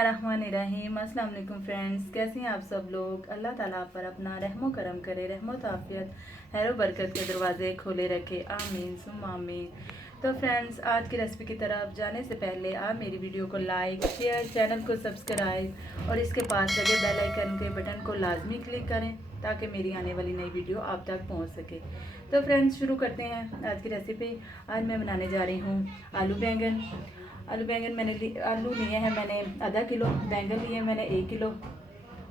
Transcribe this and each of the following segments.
बिस्मिल्लाहिर्रहमानिर्रहीम। अस्सलाम वालेकुम फ्रेंड्स, कैसे हैं आप सब लोग। अल्लाह ताला आप पर अपना रहमो करम करे, रहमत आफियत हैरो बरकत के दरवाजे खोले रखे, आमीन सुम्मा आमीन। तो फ्रेंड्स, आज की रेसिपी की तरफ जाने से पहले आप मेरी वीडियो को लाइक शेयर, चैनल को सब्सक्राइब और इसके पास लगे बेल आइकन के बटन को लाजमी क्लिक करें ताकि मेरी आने वाली नई वीडियो आप तक पहुंच सके। तो फ्रेंड्स, शुरू करते हैं आज की रेसिपी। आज मैं बनाने जा रही हूँ आलू बैंगन। आलू बैंगन आलू लिए हैं मैंने आधा किलो, बैंगन लिए मैंने 1 किलो,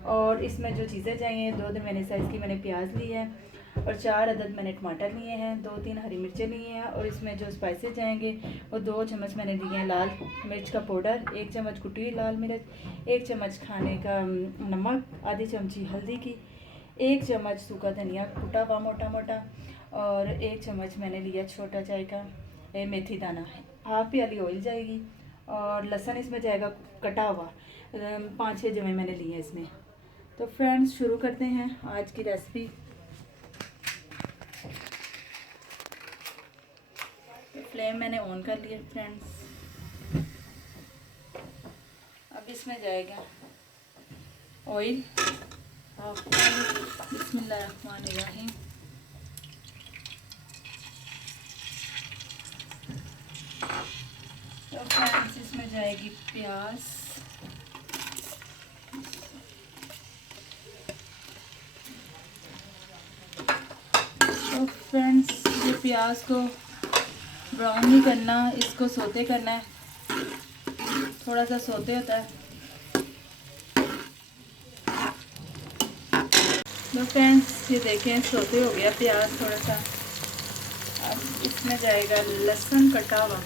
और इसमें जो चीज़ें चाहिए 2 दरमियाने साइज़ की मैंने प्याज ली है और 4 अदद मैंने टमाटर लिए हैं, 2-3 हरी मिर्चें लिए हैं, और इसमें जो स्पाइसेस जाएंगे वो 2 चम्मच मैंने लिए हैं लाल मिर्च का पाउडर, 1 चम्मच कुटी हुई लाल मिर्च, 1 चम्मच खाने का नमक, आधी चमची हल्दी की, 1 चम्मच सूखा धनिया कुटा हुआ मोटा मोटा, और 1 चम्मच मैंने लिया छोटा चाय का मेथी दाना, हाफ प्याली ऑयल जाएगी, और लहसुन इसमें जाएगा कटा हुआ, 5-6 जवे मैंने लिए हैं इसमें। तो फ्रेंड्स, शुरू करते हैं आज की रेसिपी। तो फ्लेम मैंने ऑन कर लिया फ्रेंड्स। अब इसमें जाएगा ऑयल, बिस्मिल्लाहिर्रहमानिर्रहीम। तो फ्रेंड्स, इसमें जाएगी प्याज, तो फ्रेंड्स ये प्याज को ब्राउन नहीं करना, इसको सोते करना है, थोड़ा सा सोते होता है। तो फ्रेंड्स, ये देखें सोते हो गया प्याज थोड़ा सा। अब इसमें जाएगा लहसुन कटा हुआ,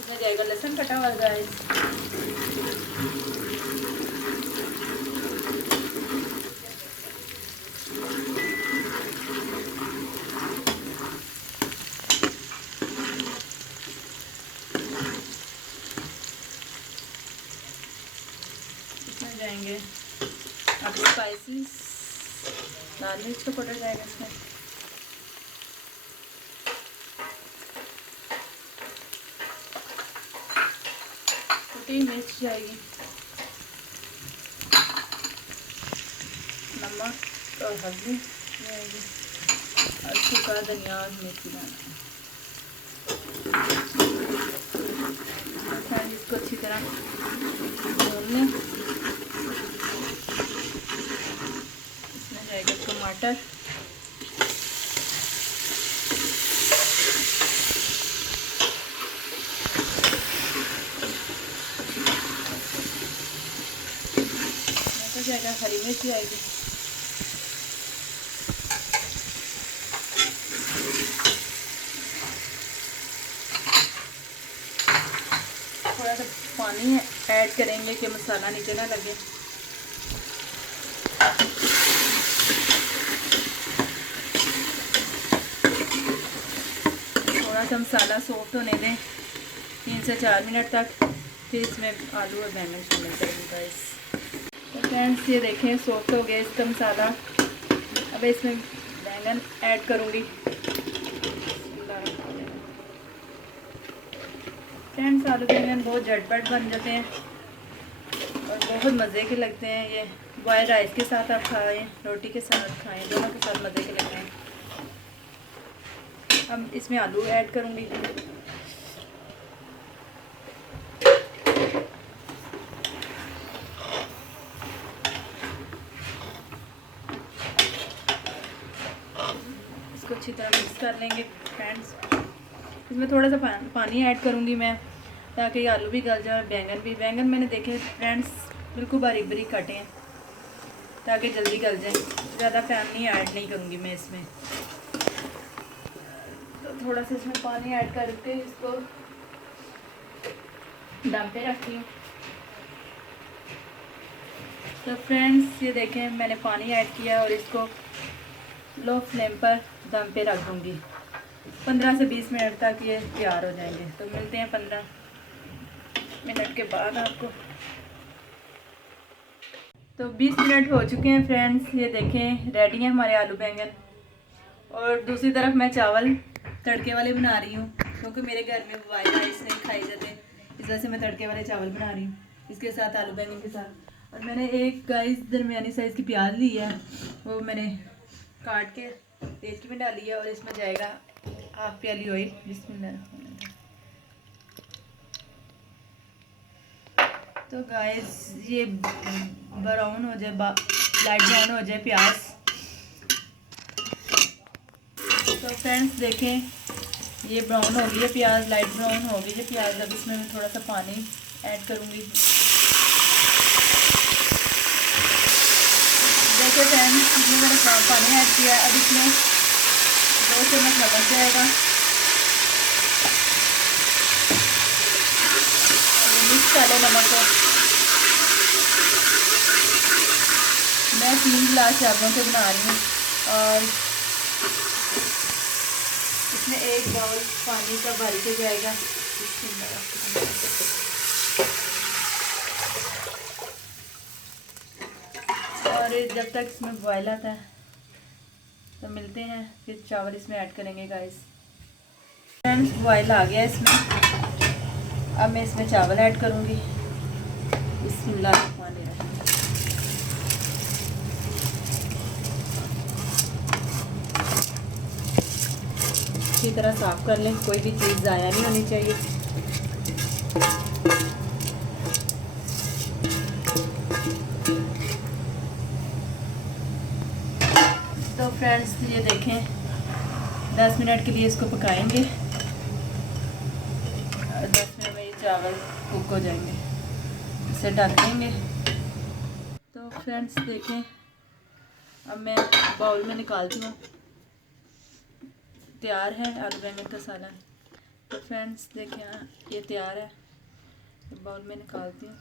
इसमें जाएगा लहसुन कटा हुआ गाइस। इसमें जाएंगे अब स्पाइसेस, लाल मिर्च का पाउडर जाएगा इसमें, कुटी मिर्च जाएगी, नमक और हल्दी जाएगी, और सूखा धनिया और मेथी दाना। इसको अच्छी तरह भून लें। इसमें जाएगा टमाटर, जाएगा हरी मिर्च आएगी, थोड़ा सा पानी ऐड करेंगे कि मसाला नीचे ना लगे। थोड़ा सा मसाला सॉफ्ट होने दें 3 से 4 मिनट तक, फिर इसमें आलू और बैंगन शामिल करेंगे। तो फ्रेंड्स, ये देखें सॉफ्ट हो गया इसका मसाला। अब इसमें बैंगन ऐड करूँगी। फ्रेंड्स, आलू बैंगन बहुत झटपट बन जाते हैं और बहुत मज़े के लगते हैं। ये बॉयल राइस के साथ आप खाएं, रोटी के साथ खाएं, दोनों के साथ मज़े के लगते हैं। अब इसमें आलू ऐड करूँगी। इसको अच्छी तरह मिक्स कर लेंगे फ्रेंड्स। इसमें थोड़ा सा पानी ऐड करूँगी मैं ताकि आलू भी गल जाए, बैंगन मैंने देखे फ्रेंड्स बिल्कुल बारीक बारीक काटे हैं ताकि जल्दी गल जाए। ज़्यादा पानी ऐड नहीं करूँगी मैं इसमें, तो थोड़ा सा इसमें पानी ऐड करके इसको दम पे रखती हूँ। तो फ्रेंड्स, ये देखें मैंने पानी ऐड किया और इसको लो फ्लेम पर दम पे रख दूँगी। 15 से 20 मिनट तक ये तैयार हो जाएंगे। तो मिलते हैं 15 मिनट के बाद आपको। तो 20 मिनट हो चुके हैं फ्रेंड्स, ये देखें रेडी हैं हमारे आलू बैंगन। और दूसरी तरफ मैं चावल तड़के वाले बना रही हूँ क्योंकि मेरे घर में बॉयल राइस नहीं खाए जाते, इस वजह से मैं तड़के वाले चावल बना रही हूँ इसके साथ आलू बैंगन के साथ। और मैंने एक गाइस दरमियानी साइज़ की प्याज ली है, वो मैंने काट के तेल में डाली है और इसमें जाएगा हाफ प्याली ऑयल। बिस्मिल्लाह। तो गाइस ये ब्राउन हो जाए, लाइट ब्राउन हो जाए प्याज। तो फ्रेंड्स देखें ये ब्राउन हो गई है प्याज, लाइट ब्राउन हो गई है प्याज। अब इसमें मैं थोड़ा सा पानी ऐड करूँगी। देखिए फ्रेंड्स इसमें मैंने पानी ऐड किया है। अब इसमें 2 चम्मच नमक जाएगा, मिक्स कर लो नमक को। मैं 3 गिलास चावलों से बना रही हूँ और इसमें 1 बाउल पानी का भर के जाएगा। और जब तक इसमें बॉयल आता है तो मिलते हैं, फिर चावल इसमें ऐड करेंगे गाइस। फ्रेंड्स बॉयल आ गया इसमें, अब मैं इसमें चावल ऐड करूँगी। बिस्मिल्लाहिर्रहमानिर्रहीम। अच्छी तरह साफ़ कर लें, कोई भी चीज़ ज़ाया नहीं होनी चाहिए। तो फ्रेंड्स ये देखें 10 मिनट के लिए इसको पकाएंगे और 10 मिनट में ये चावल कुक हो जाएंगे। इसे ढक देंगे। तो फ्रेंड्स देखें अब मैं बाउल में निकालती हूँ। तैयार है आलू बैंगन का सालन। तो फ्रेंड्स देखें ये तैयार है, बाउल में निकालती हूँ।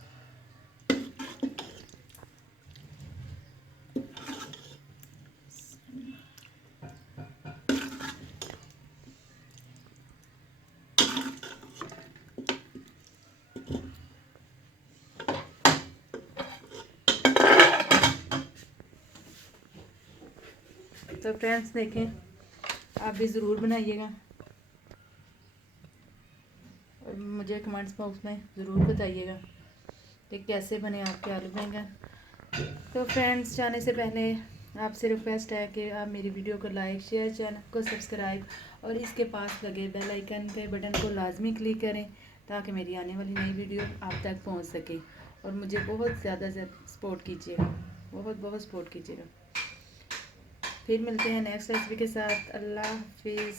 तो फ्रेंड्स देखें आप भी ज़रूर बनाइएगा और मुझे कमेंट्स बॉक्स में ज़रूर बताइएगा कि कैसे बने आपके आलू बैंगन। तो फ्रेंड्स जाने से पहले आपसे रिक्वेस्ट है कि आप मेरी वीडियो को लाइक शेयर, चैनल को सब्सक्राइब और इसके पास लगे बेल आइकन के बटन को लाजमी क्लिक करें ताकि मेरी आने वाली नई वीडियो आप तक पहुंच सके। और मुझे बहुत ज़्यादा सपोर्ट कीजिएगा, बहुत बहुत सपोर्ट कीजिएगा। फिर मिलते हैं नेक्स्ट रेसिपी के साथ। अल्लाह हाफिज़।